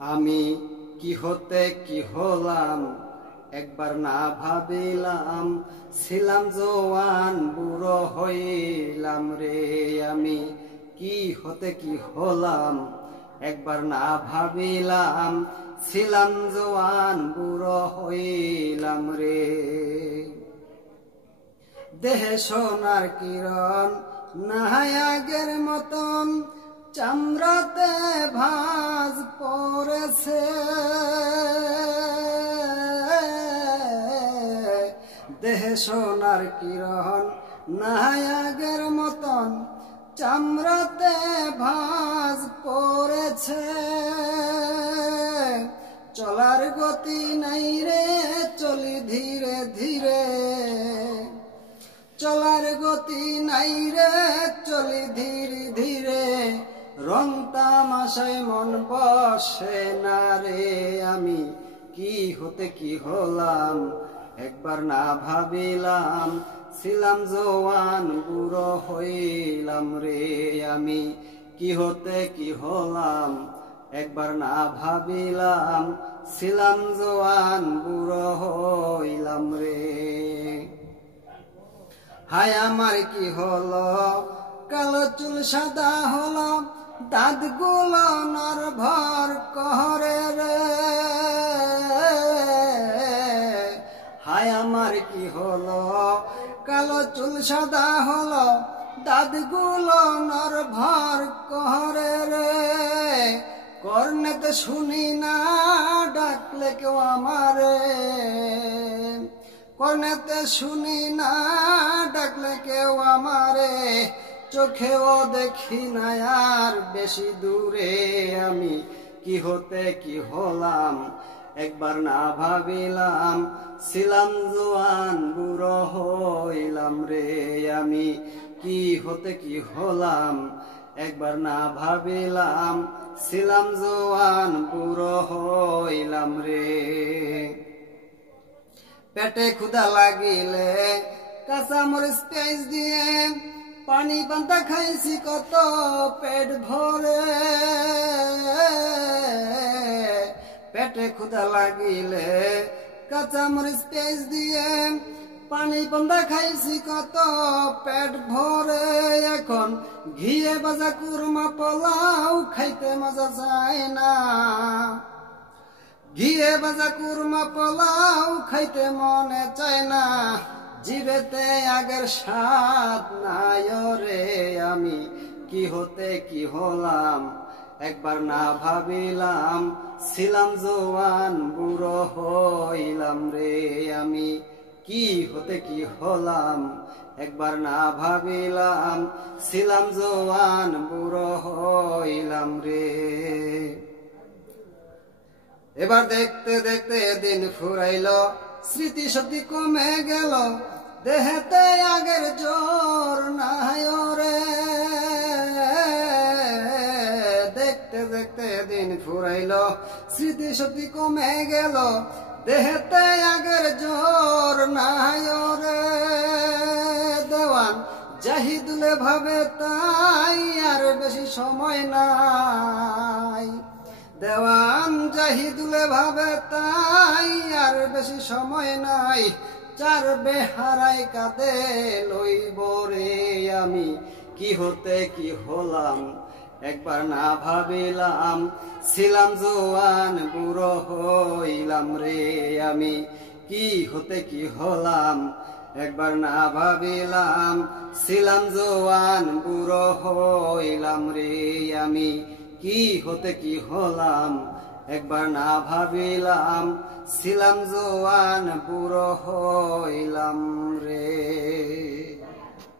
আমি কি হতে কি হলাম একবার না ভাবিলাম, ছিলাম জওয়ান বুড়ো হইলাম রে। আমি কি হতে কি হলাম একবার না ভাবিলাম, ছিলাম জওয়ান বুড়ো হইলাম রে। দেহে সোনার কিরণ নাই আগের মতন, চামড়াতে ভাঁজ পড়েছে। দেহে সোনার কিরণ নাই আগের মতন, চামড়াতে ভাঁজ পড়েছে। চলার গতি নাই রে, চলি ধীরে ধীরে। চলার গতি নাই রে, চলি ধীরে ধীরে। রং তামাশায় মন বসে না রে। আমি কি হতে কি হলাম একবার না ভাবিলাম, ছিলাম জওয়ান বুড়ো হইলাম রে। আমি কি হতে কি হলাম একবার না ভাবিলাম, ছিলাম জওয়ান বুড়ো হইলাম রে। হায় আমার কি হলো, কালো চুল সাদা হলো, দাঁতগুলো নরভর করে রে। হায় আমার কি হলো, কালো চুল সাদা হলো, দাঁতগুলো নরভর করে রে। কর্নেতে শুনি না ডাকলে কেউ আমারে, কর্নেতে শুনি না ডাকলে কেউ আমারে। চোখেও দেখি না আর বেশি দূরে। আমি কি হতে কি হলাম একবার না ভাবিলাম, ছিলাম জওয়ান বুড়ো হইলাম রে। আমি কি হতে কি হলাম একবার না ভাবিলাম, ছিলাম জওয়ান বুড়ো হইলাম রে। পেটে ক্ষুধা লাগিলে কাঁচা মরিচ পেঁয়াজ দিয়ে পানি পান্তা খাইছি কত পেট ভরে। পেটে ক্ষুধা লাগিলে কাঁচা মরিচ পেঁয়াজ দিয়ে পানি পান্তা খাইছি কত পেট ভরে। এখন ঘিয়ে বাজা কুরমা পোলাও খাইতে মজা যায় না। ঘিয়ে বাজা কুরমা পোলাও খাইতে মনে চায় না। জিবেতে আগের স্বাদ নাই রে। আমি কি হতে কি হলাম একবার না ভাবিলাম, ছিলাম জওয়ান বুড়ো হইলাম রে। আমি কি হতে কি হলাম একবার না ভাবিলাম, ছিলাম জওয়ান বুড়ো হইলাম রে। এবার দেখতে দেখতে দিন ফুরাইল, স্মৃতি শক্তি কমে গেল, দেহেতে আগের জোর নাই রে। দেখতে দেখতে দিন ফুরাইল, স্মৃতি শক্তি কমে গেল, দেহেতে আগের জোর নাই রে। দেওয়ান জাহিদুলে ভাবে তাই আর বেশি সময় নাই। দেওয়ান জাহিদুলে ভাবে তাই আর বেশি সময় নাই। চার বেহারাই কাঁদে লইব রে। আমি কি হতে কি হলাম একবার না ভাবিলাম, ছিলাম জওয়ান বুড়ো হইলাম রে। আমি কি হতে কি হলাম একবার না ভাবিলাম, ছিলাম জওয়ান বুড়ো হইলাম রে। আমি কি হতে কি হলাম একবার না ভাবিলাম, ছিলাম জওয়ান বুড়ো হইলাম রে।